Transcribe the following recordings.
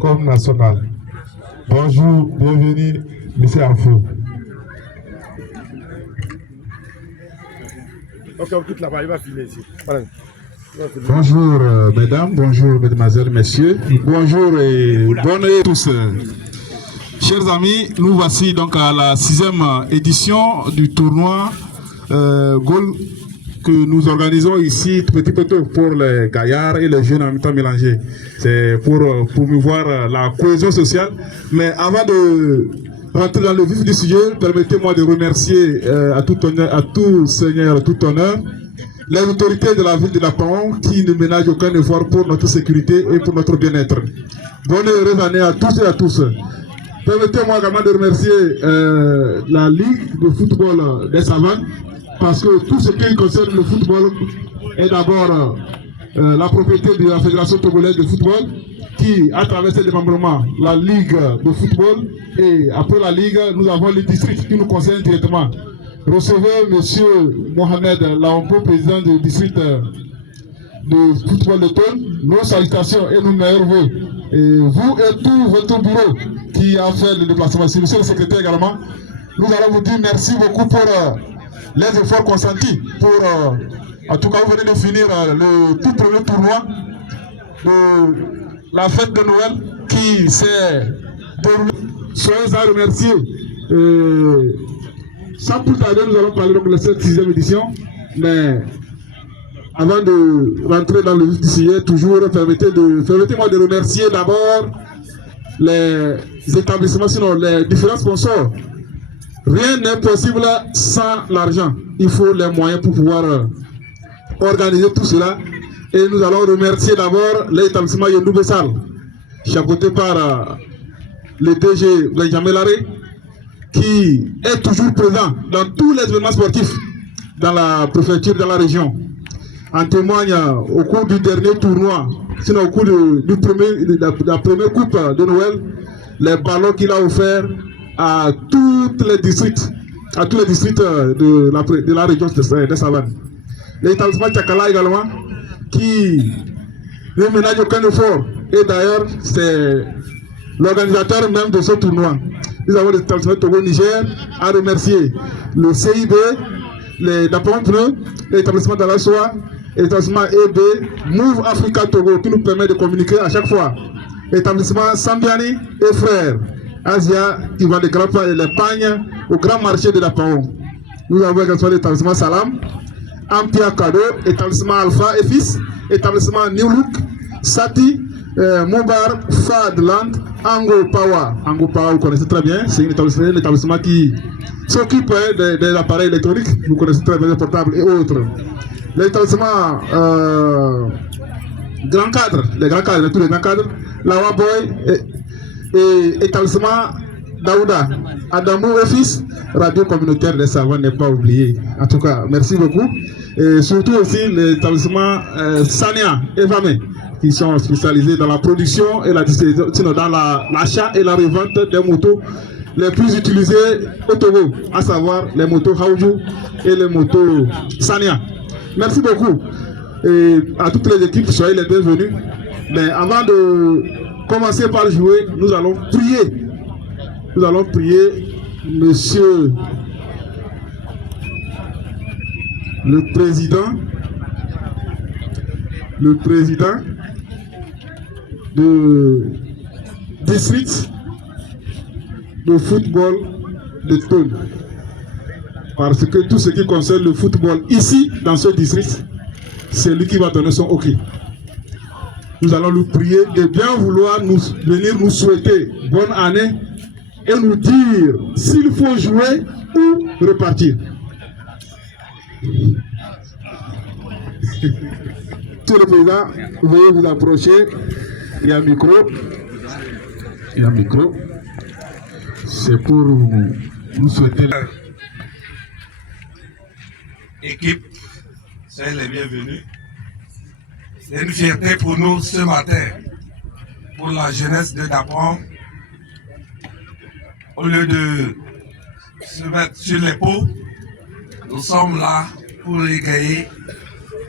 comme national. Bonjour, bienvenue, M. Afo. Bonjour mesdames, bonjour mesdemoiselles, messieurs, bonjour et bonne année à tous. Chers amis, nous voici donc à la 6e édition du tournoi Goal que nous organisons ici petit peu pour les gaillards et les jeunes en même temps mélangés. C'est pour promouvoir la cohésion sociale. Mais avant de rentrer dans le vif du sujet, permettez-moi de remercier à tout seigneur, à tout honneur, les autorités de la ville de Dapaon qui ne ménagent aucun effort pour notre sécurité et pour notre bien-être. Bonne et heureuse année à tous et à tous. Permettez-moi également de remercier la Ligue de football des Savanes, parce que tout ce qui concerne le football est d'abord la propriété de la Fédération togolaise de football, qui, à travers ses démembrements, la Ligue de football, et après la Ligue, nous avons les districts qui nous concernent directement. Recevez M. Mohamed Laompo, président du district de football de Thône, nos salutations et nos meilleurs vœux. Et vous et tout votre bureau qui a fait le déplacement, monsieur le secrétaire également, nous allons vous dire merci beaucoup pour les efforts consentis pour, en tout cas, vous venez de finir le tout premier tournoi de la fête de Noël qui s'est déroulée. Soyez à remercier. Sans plus tarder, nous allons parler donc de cette 6e édition, mais avant de rentrer dans le vif du sujet, toujours permettez-moi de remercier d'abord les établissements, sinon les différents sponsors. Rien n'est possible sans l'argent. Il faut les moyens pour pouvoir organiser tout cela. Et nous allons remercier d'abord l'établissement Yondou Bessal, chapeauté par le DG Benjamin Larré, qui est toujours présent dans tous les événements sportifs dans la préfecture, dans la région. En témoigne au cours du dernier tournoi, sinon au cours de la première coupe de Noël, les ballons qu'il a offerts à tous les districts de la région des Savanes. L'établissement Tchakala également, qui ne ménage aucun effort. Et d'ailleurs, c'est l'organisateur même de ce tournoi. Nous avons l'établissement Togo Niger à remercier le CIB, les Dapon Pneu, l'établissement Dalassoa, l'établissement EB, Move Africa Togo, qui nous permet de communiquer à chaque fois. L'établissement Sambiani et frères, Asia, qui vend des grands plats et les pagnes au grand marché de Dapon. Nous avons également l'établissement Salam, Ampia Kado, établissement Alpha et Fils, établissement New Look, Sati, Moubar, Fadland, Ango Power. Ango Power, vous connaissez très bien, c'est un établissement qui s'occupe des appareils électroniques, vous connaissez très bien les portables et autres. L'établissement Grand Cadre, les grands cadres, tous les grands cadres, Lawa Boy et établissement Daouda, Adamou et Fils, radio communautaire des Savanes n'est pas oublié. En tout cas, merci beaucoup. Et surtout aussi l'établissement Sania et Vamé, qui sont spécialisés dans la production et la distribution, dans l'achat et la revente des motos les plus utilisées au Togo, à savoir les motos Haoujou et les motos Sania. Merci beaucoup. Et à toutes les équipes, soyez les bienvenus. Mais avant de commencer par jouer, nous allons prier. Nous allons prier Monsieur le président de district de football de Thône. Parce que tout ce qui concerne le football ici, dans ce district, c'est lui qui va donner son OK. Nous allons lui prier de bien vouloir venir nous souhaiter bonne année et nous dire s'il faut jouer ou repartir. Monsieur le Président, veuillez vous approcher. Il y a un micro. Il y a un micro. C'est pour nous souhaiter. Équipe, soyez les bienvenus. C'est une fierté pour nous ce matin, pour la jeunesse de Dapon. Au lieu de se mettre sur les pots, nous sommes là pour égayer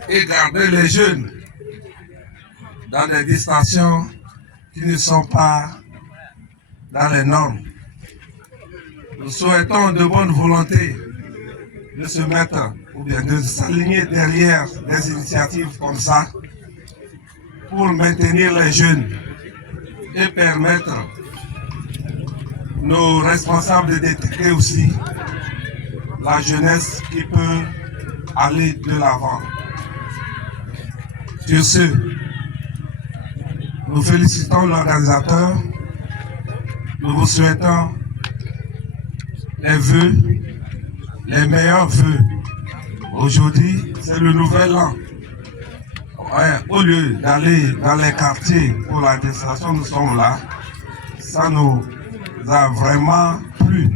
et garder les jeunes dans des distensions qui ne sont pas dans les normes. Nous souhaitons de bonne volonté de se mettre ou bien de s'aligner derrière des initiatives comme ça pour maintenir les jeunes et permettre nos responsables de détecter aussi la jeunesse qui peut aller de l'avant. Sur ce, nous félicitons l'organisateur, nous vous souhaitons les vœux, les meilleurs vœux. Aujourd'hui, c'est le nouvel an. Ouais, au lieu d'aller dans les quartiers pour la démonstration, nous sommes là. Ça nous a vraiment plu.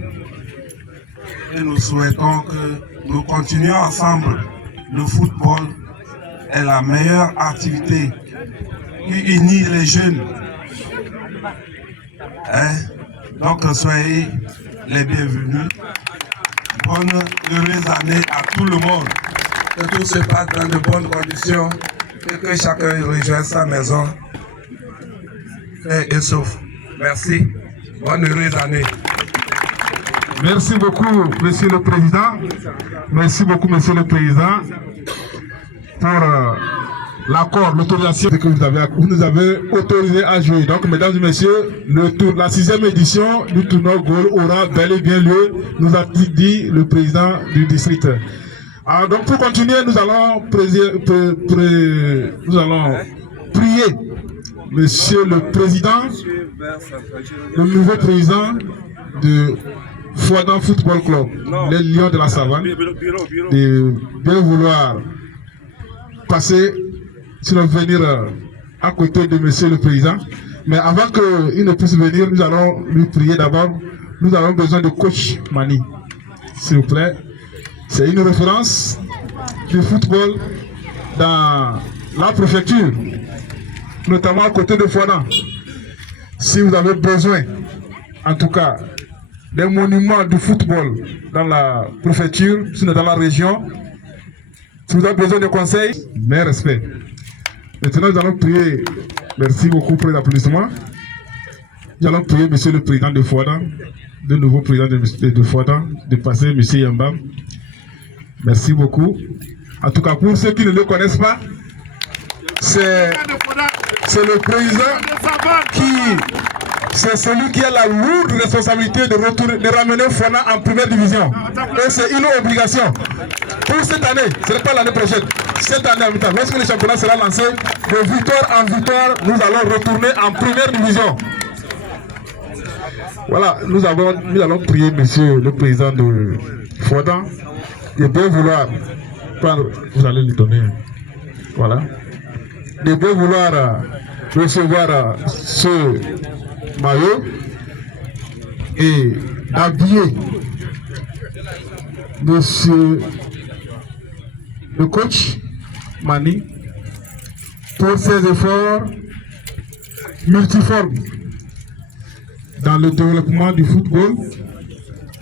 Et nous souhaitons que nous continuions ensemble. Le football est la meilleure activité qui unit les jeunes. Hein? Donc soyez les bienvenus. Bonne heureuse année à tout le monde. Que tout se passe dans de bonnes conditions et que chacun rejoigne sa maison et sauf. Merci. Bonne heureuse année. Merci beaucoup, Monsieur le Président. Merci beaucoup, Monsieur le Président, pour l'accord, l'autorisation que vous nous avez autorisé à jouer. Donc, mesdames et messieurs, la 6e édition du tournoi Goal aura bel et bien lieu, nous a dit le président du district. Alors, donc, pour continuer, nous allons prier Monsieur le Président, le nouveau président de Fouadon Football Club, les Lions de la Savane, de bien vouloir passer, sinon venir à côté de Monsieur le Président. Mais avant qu'il ne puisse venir, nous allons lui prier d'abord. Nous avons besoin de coach Mani, s'il vous plaît. C'est une référence du football dans la préfecture, notamment à côté de Fouadon. Si vous avez besoin, en tout cas, des monuments du football dans la préfecture, sinon dans la région, si vous avez besoin de conseils, mes respects. Maintenant, nous allons prier, merci beaucoup pour les applaudissements. Nous allons prier Monsieur le Président de Fouadon, le nouveau président de Fouadon, de passer Monsieur Yamba. Merci beaucoup. En tout cas, pour ceux qui ne le connaissent pas, c'est le président c'est celui qui a la lourde responsabilité de ramener Fouadon en première division. Et c'est une obligation. Pour cette année, ce n'est pas l'année prochaine. Cette année en mi-temps, lorsque le championnat sera lancé, de victoire en victoire, nous allons retourner en première division. Voilà, nous allons prier Monsieur le Président de Fouadon de bien vouloir, vous allez lui donner, voilà, de bien vouloir recevoir ce maillot et d'habiller Monsieur le coach Mani pour ses efforts multiformes dans le développement du football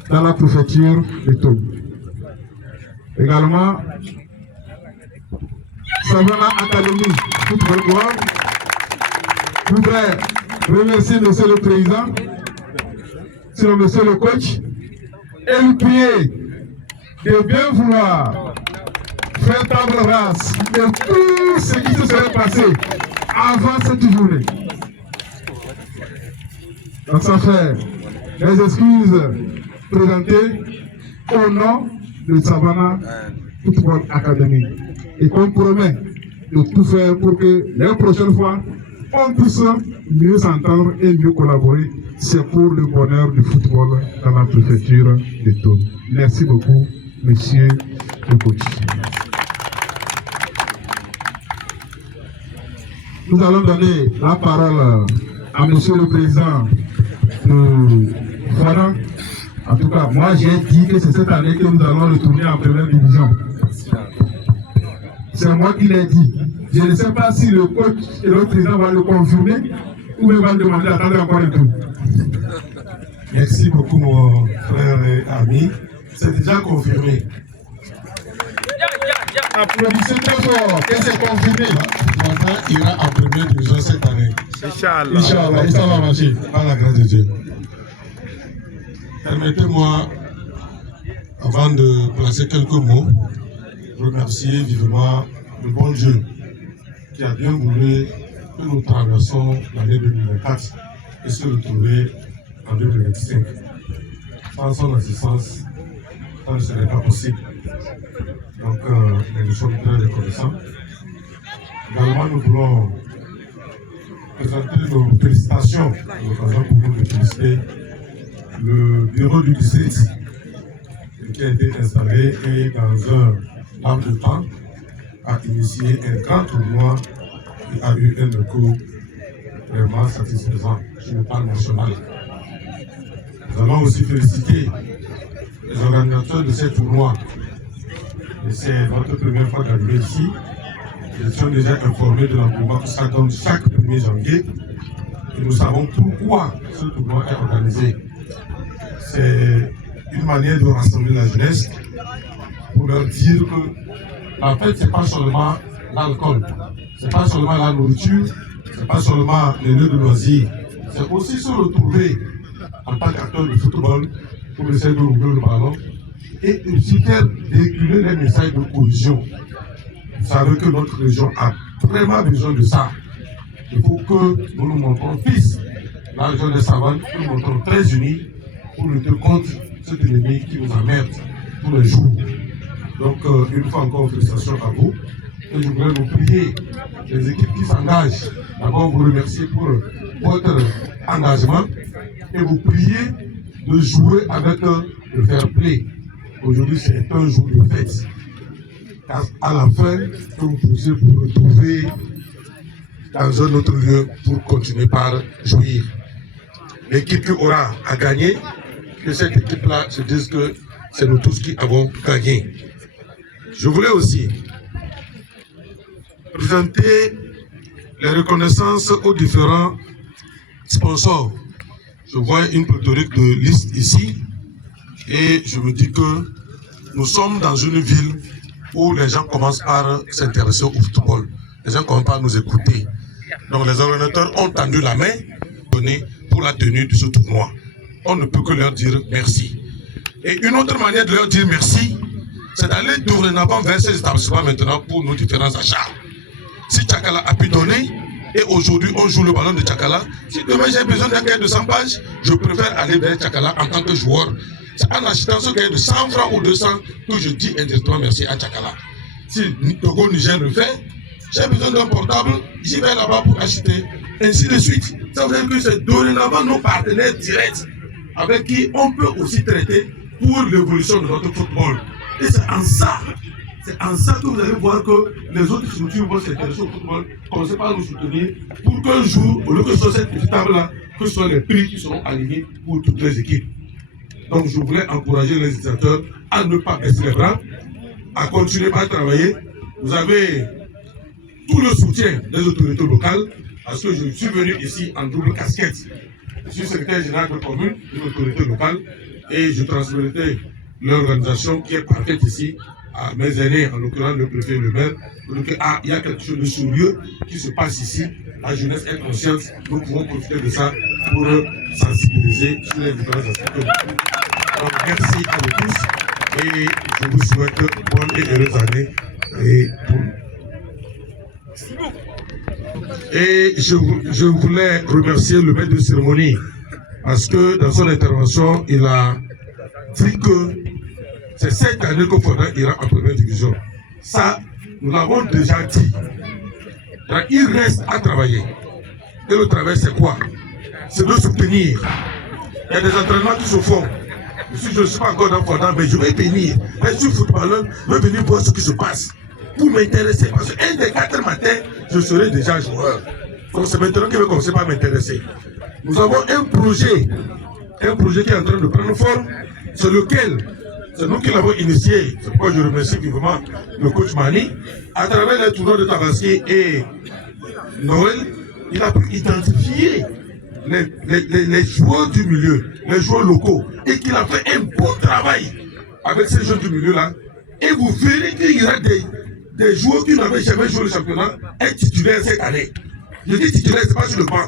dans la préfecture de Togo. Également, Savana Academy Football Club voudrait remercier Monsieur le Président, sinon Monsieur le coach, et lui prier de bien vouloir faire table rase de tout ce qui se serait passé avant cette journée. Donc ça fait les excuses présentées au nom de Savana Football Academy. Et qu'on promet de tout faire pour que les prochaines fois, on puisse mieux s'entendre et mieux collaborer. C'est pour le bonheur du football dans la préfecture de Togo. Merci beaucoup, Monsieur le coach. Nous allons donner la parole à Monsieur le Président de Fouadon. En tout cas, moi j'ai dit que c'est cette année que nous allons retourner en première division. C'est moi qui l'ai dit. Je ne sais pas si le coach et le président vont le confirmer ou bien vont demander d'attendre encore un peu. Merci beaucoup, mon frère et ami. C'est déjà confirmé. Applaudissez très fort, que c'est confirmé. Fouadon ira en première division cette année. Inch'Allah. Inch'Allah, ça va marcher. Par la grâce de Dieu. Permettez-moi, avant de placer quelques mots, remercier vivement le bon Dieu qui a bien voulu que nous traversons l'année 2024 et se retrouver en 2025. Sans son assistance, ça ne serait pas possible. Donc, nous sommes très reconnaissants. Également, nous voulons présenter nos félicitations, l'occasion pour nous de féliciter le bureau du district qui a été installé et dans un laps de temps a initié un grand tournoi qui a eu un écho vraiment satisfaisant sur le plan national. Nous allons aussi féliciter les organisateurs de ces tournois. Et c'est notre première fois d'arriver ici. Ils sont déjà informés de l'engouement que ça donne chaque 1er janvier. Et nous savons pourquoi ce tournoi est organisé. C'est une manière de rassembler la jeunesse pour leur dire que la fête, ce n'est pas seulement l'alcool, ce n'est pas seulement la nourriture, ce n'est pas seulement les lieux de loisirs, c'est aussi se retrouver en tant qu'acteur de football pour essayer de rouler le ballon et aussi faire véhiculer les messages de cohésion. Vous savez que notre région a vraiment besoin de ça. Il faut que nous nous montrons fils. La région des Savanes, nous nous montrons très unis pour lutter contre cet ennemi qui nous emmerde tous les jours. Donc, une fois encore, félicitations à vous. Et je voudrais vous prier, les équipes qui s'engagent, d'abord vous remercier pour votre engagement et vous prier de jouer avec le fair play. Aujourd'hui, c'est un jour de fête. Car à la fin, que vous puissiez vous retrouver dans un autre lieu pour continuer par jouir. L'équipe qui aura à gagner, que cette équipe-là se dise que c'est nous tous qui avons gagné. Je voulais aussi présenter les reconnaissances aux différents sponsors. Je vois une pléthorique de listes ici et je me dis que nous sommes dans une ville où les gens commencent par s'intéresser au football. Les gens commencent par nous écouter. Donc les organisateurs ont tendu la main pour la tenue de ce tournoi. On ne peut que leur dire merci. Et une autre manière de leur dire merci, c'est d'aller dorénavant vers ces établissements maintenant pour nos différents achats. Si Tchakala a pu donner, et aujourd'hui on joue le ballon de Tchakala, si demain j'ai besoin d'un cahier de 100 pages, je préfère aller vers Tchakala en tant que joueur. C'est en achetant ce cahier de 100 francs ou 200 que je dis indirectement merci à Tchakala. Si Togo Niger le fait, j'ai besoin d'un portable, j'y vais là-bas pour acheter, ainsi de suite. Ça veut dire que c'est dorénavant nos partenaires directs avec qui on peut aussi traiter pour l'évolution de notre football. Et c'est en ça que vous allez voir que les autres structures vont s'intéresser au football, commencer par nous soutenir pour qu'un jour, au lieu que ce soit cette petite table-là, que ce soit les prix qui seront alignés pour toutes les équipes. Donc je voulais encourager les utilisateurs à ne pas baisser les bras, à continuer à travailler. Vous avez tout le soutien des autorités locales, parce que je suis venu ici en double casquette. Je suis secrétaire général de commune, d'une autorité locale, et je transmettrai l'organisation qui est parfaite ici à mes aînés, en l'occurrence le préfet et le maire, pour dire qu'il y a quelque chose de sérieux qui se passe ici, la jeunesse est consciente, nous pouvons profiter de ça pour sensibiliser sur les différents aspects. Donc merci à vous tous et je vous souhaite bonne et heureuse année. Et je voulais remercier le maître de cérémonie parce que dans son intervention, il a dit que c'est cette année que Fondant ira en première division. Ça, nous l'avons déjà dit. Donc, il reste à travailler. Et le travail, c'est quoi? C'est de soutenir. Il y a des entraînements qui se font. Si je ne suis pas encore dans Fondant, mais je vais venir. Je suis footballeur, je vais venir voir ce qui se passe. Pour m'intéresser. Parce qu'un des 4 matins, je serai déjà joueur. Donc c'est maintenant qu'il va commencer par m'intéresser. Nous avons un projet qui est en train de prendre forme, sur lequel c'est nous qui l'avons initié. C'est pourquoi je remercie vivement le coach Mani. À travers les tournois de Tabaski et Noël, il a pu identifier les joueurs du milieu, les joueurs locaux, et qu'il a fait un bon travail avec ces jeunes du milieu-là. Et vous verrez qu'il y aura des joueurs qui n'avaient jamais joué le championnat et titulaires cette année. Je dis titulaire, c'est pas sur le banc.